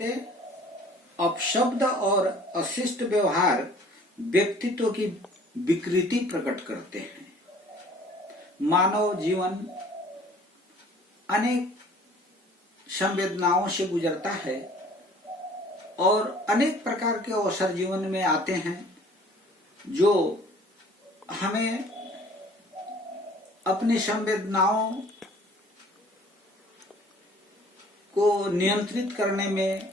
समझते, अपशब्द और अशिष्ट व्यवहार व्यक्तित्व की विकृति प्रकट करते हैं। मानव जीवन अनेक संवेदनाओं से गुजरता है और अनेक प्रकार के अवसर जीवन में आते हैं जो हमें अपनी संवेदनाओं को नियंत्रित करने में,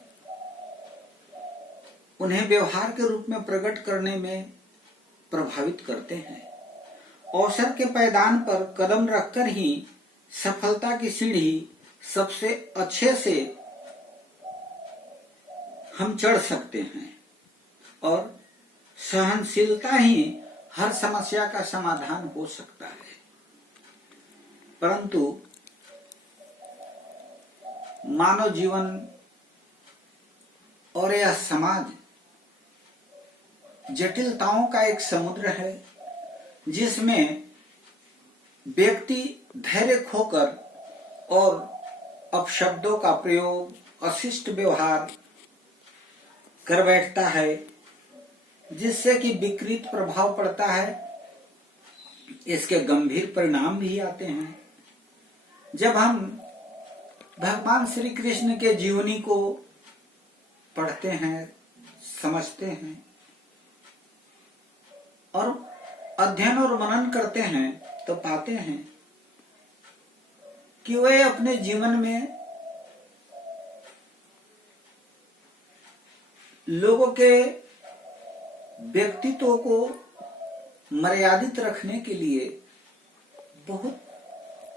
उन्हें व्यवहार के रूप में प्रकट करने में प्रभावित करते हैं। अवसर के पायदान पर कदम रखकर ही सफलता की सीढ़ी सबसे अच्छे से हम चढ़ सकते हैं और सहनशीलता ही हर समस्या का समाधान हो सकता है। परंतु मानव जीवन और यह समाज जटिलताओं का एक समुद्र है जिसमें व्यक्ति धैर्य खोकर और अपशब्दों का प्रयोग, अशिष्ट व्यवहार कर बैठता है, जिससे कि विकृत प्रभाव पड़ता है। इसके गंभीर परिणाम भी आते हैं। जब हम भगवान श्री कृष्ण के जीवनी को पढ़ते हैं, समझते हैं और अध्ययन और मनन करते हैं तो पाते हैं कि वे अपने जीवन में लोगों के व्यक्तित्व को मर्यादित रखने के लिए बहुत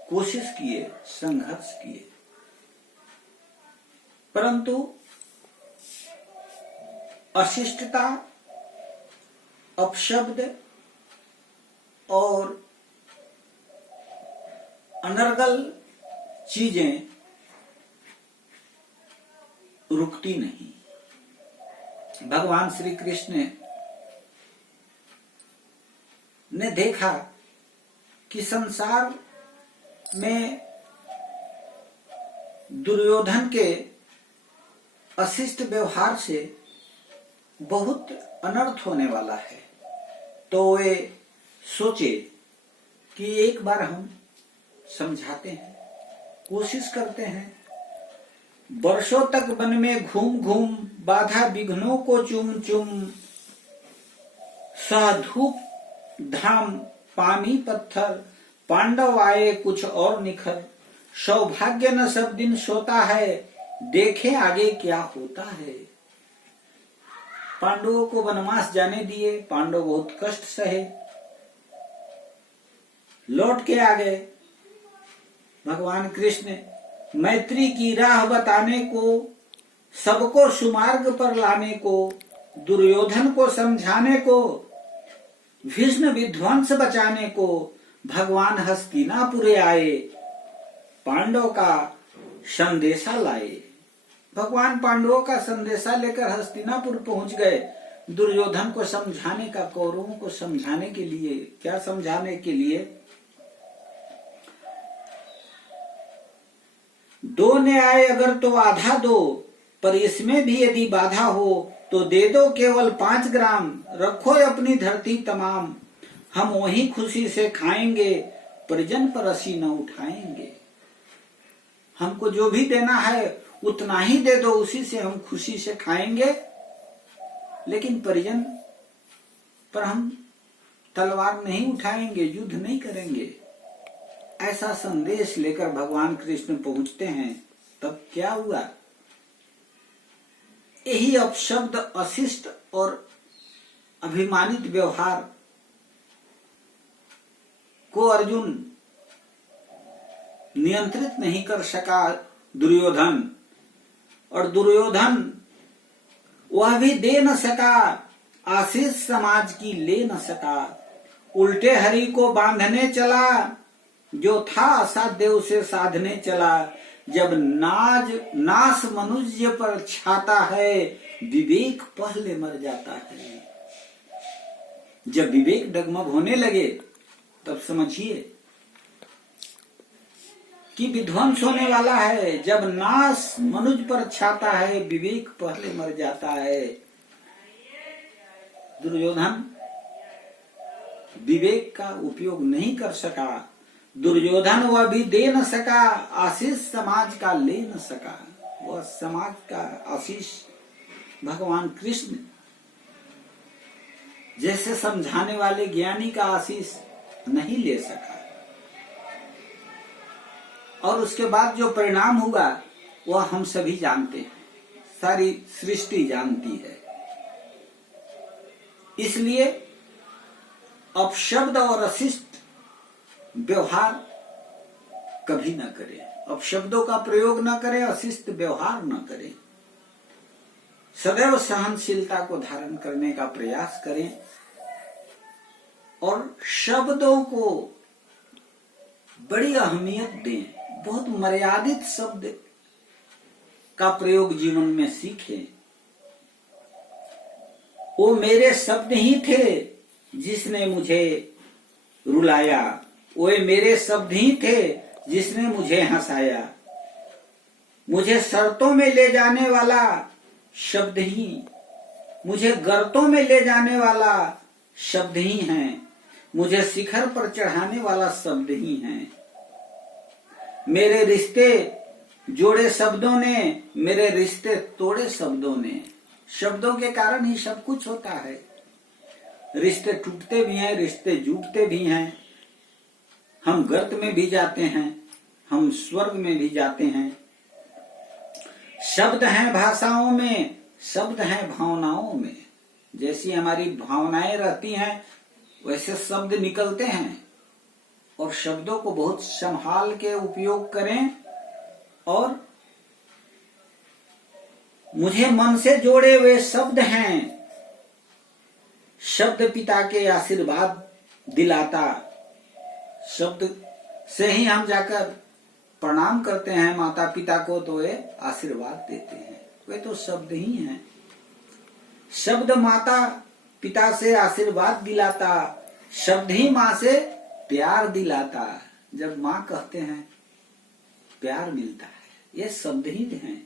कोशिश किए, संघर्ष किए, परंतु अशिष्टता, अपशब्द और अनर्गल चीजें रुकती नहीं। भगवान श्री कृष्ण ने देखा कि संसार में दुर्योधन के अशिष्ट व्यवहार से बहुत अनर्थ होने वाला है, तो वे सोचे कि एक बार हम समझाते हैं, कोशिश करते हैं। वर्षों तक वन में घूम घूम बाधा विघ्नों को चुम चुम, साधु धाम पानी पत्थर, पांडव आए कुछ और निखर, सौभाग्य न सब दिन सोता है, देखे आगे क्या होता है। पांडवों को वनवास जाने दिए, पांडव बहुत कष्ट सहे, लौट के आ गए। भगवान कृष्ण मैत्री की राह बताने को, सबको सुमार्ग पर लाने को, दुर्योधन को समझाने को, भीष्म विध्वंस बचाने को भगवान हस्तिनापुर आए, पांडव का संदेशा लाए। भगवान पांडवों का संदेशा लेकर हस्तिनापुर पहुंच गए, दुर्योधन को समझाने का, कौरवों को समझाने के लिए। क्या समझाने के लिए? दो न्याय अगर तो आधा दो, पर इसमें भी यदि बाधा हो तो दे दो केवल 5 ग्राम, रखो अपनी धरती तमाम, हम वही खुशी से खाएंगे, परिजन पर असी न उठाएंगे। हमको जो भी देना है उतना ही दे दो, उसी से हम खुशी से खाएंगे, लेकिन परिजन पर हम तलवार नहीं उठाएंगे, युद्ध नहीं करेंगे। ऐसा संदेश लेकर भगवान कृष्ण पहुंचते हैं। तब क्या हुआ? यही अपशब्द, अशिष्ट और अभिमानित व्यवहार को अर्जुन नियंत्रित नहीं कर सका, दुर्योधन, और दुर्योधन वह भी दे न सका, आशीष समाज की ले न सका, उल्टे हरि को बांधने चला, जो था असाध्य उसे साधने चला। जब नाश मनुष्य पर छाता है, विवेक पहले मर जाता है। जब विवेक डगमग होने लगे तब समझिए कि विध्वंस होने वाला है। जब नाश मनुज पर छाता है, विवेक पहले मर जाता है। दुर्योधन विवेक का उपयोग नहीं कर सका। दुर्योधन वह भी दे न सका, आशीष समाज का ले न सका। वह समाज का आशीष भगवान कृष्ण जैसे समझाने वाले ज्ञानी का आशीष नहीं ले सका। और उसके बाद जो परिणाम हुआ वह हम सभी जानते हैं, सारी सृष्टि जानती है। इसलिए अपशब्द और अशिष्ट व्यवहार कभी न करें। अपशब्दों का प्रयोग न करें, अशिष्ट व्यवहार न करें। सदैव सहनशीलता को धारण करने का प्रयास करें और शब्दों को बड़ी अहमियत दें। बहुत मर्यादित शब्द का प्रयोग जीवन में सीखें। वो मेरे शब्द ही थे जिसने मुझे रुलाया, वो मेरे शब्द ही थे जिसने मुझे हंसाया। मुझे शर्तों में ले जाने वाला शब्द ही, मुझे गर्तों में ले जाने वाला शब्द ही है, मुझे शिखर पर चढ़ाने वाला शब्द ही है। मेरे रिश्ते जोड़े शब्दों ने, मेरे रिश्ते तोड़े शब्दों ने। शब्दों के कारण ही सब कुछ होता है। रिश्ते टूटते भी हैं, रिश्ते जुटते भी हैं। हम गर्त में भी जाते हैं, हम स्वर्ग में भी जाते हैं। शब्द हैं भाषाओं में, शब्द हैं भावनाओं में। जैसी हमारी भावनाएं रहती हैं वैसे शब्द निकलते हैं। और शब्दों को बहुत संभाल के उपयोग करें। और मुझे मन से जोड़े हुए शब्द हैं। शब्द पिता के आशीर्वाद दिलाता। शब्द से ही हम जाकर प्रणाम करते हैं माता पिता को, तो वे आशीर्वाद देते हैं। वे तो शब्द ही हैं। शब्द माता पिता से आशीर्वाद दिलाता, शब्द ही माँ से प्यार दिलाता। जब माँ कहते हैं प्यार मिलता है, ये शब्द ही हैं।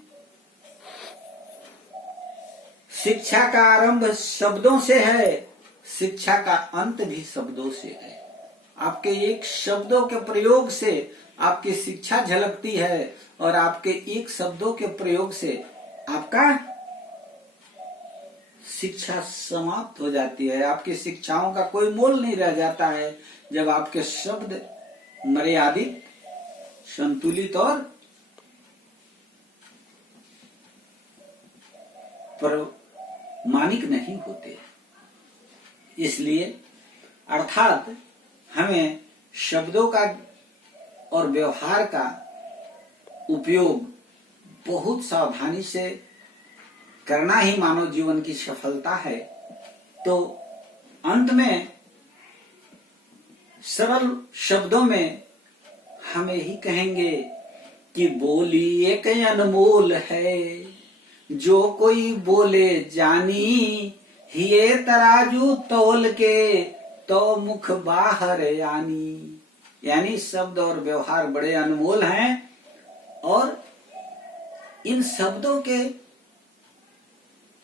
शिक्षा का आरंभ शब्दों से है, शिक्षा का अंत भी शब्दों से है। आपके एक शब्दों के प्रयोग से आपकी शिक्षा झलकती है और आपके एक शब्दों के प्रयोग से आपका शिक्षा समाप्त हो जाती है। आपकी शिक्षाओं का कोई मोल नहीं रह जाता है जब आपके शब्द मर्यादित, संतुलित और प्रामाणिक नहीं होते। इसलिए अर्थात हमें शब्दों का और व्यवहार का उपयोग बहुत सावधानी से करना ही मानव जीवन की सफलता है। तो अंत में सरल शब्दों में हम यही कहेंगे कि बोली एक अनमोल है, जो कोई बोले जानी, हिये तराजू तोल के तो मुख बाहर यानी। यानी शब्द और व्यवहार बड़े अनमोल हैं और इन शब्दों के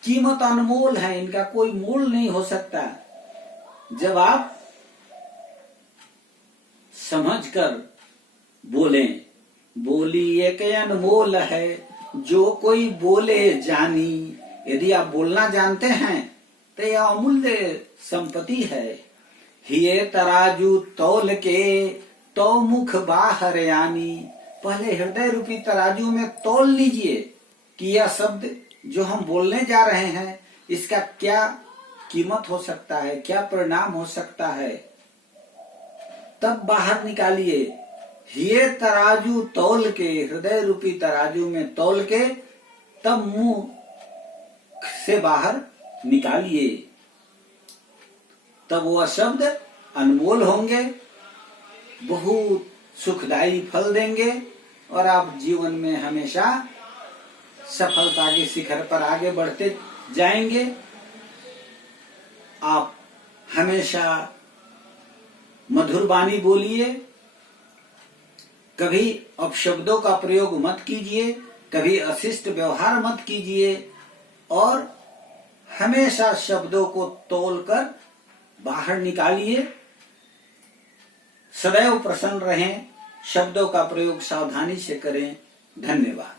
कीमत अनमोल है, इनका कोई मोल नहीं हो सकता। जब आप समझकर बोलें, बोली एक अनमोल है, जो कोई बोले जानी। यदि आप बोलना जानते हैं तो यह अमूल्य संपत्ति है। हिये तराजू तौल के तो मुख बाहर यानी। पहले हृदय रूपी तराजू में तौल लीजिए कि यह शब्द जो हम बोलने जा रहे हैं इसका क्या कीमत हो सकता है, क्या परिणाम हो सकता है। तब बाहर निकालिए। हिये तराजू तौल के, हृदय रूपी तराजू में तौल के तब मुंह से बाहर निकालिए। तब वह शब्द अनमोल होंगे, बहुत सुखदायी फल देंगे और आप जीवन में हमेशा सफलता के शिखर पर आगे बढ़ते जाएंगे। आप हमेशा मधुर वाणी बोलिए, कभी अपशब्दों का प्रयोग मत कीजिए, कभी अशिष्ट व्यवहार मत कीजिए और हमेशा शब्दों को तोलकर बाहर निकालिए। सदैव प्रसन्न रहें, शब्दों का प्रयोग सावधानी से करें। धन्यवाद।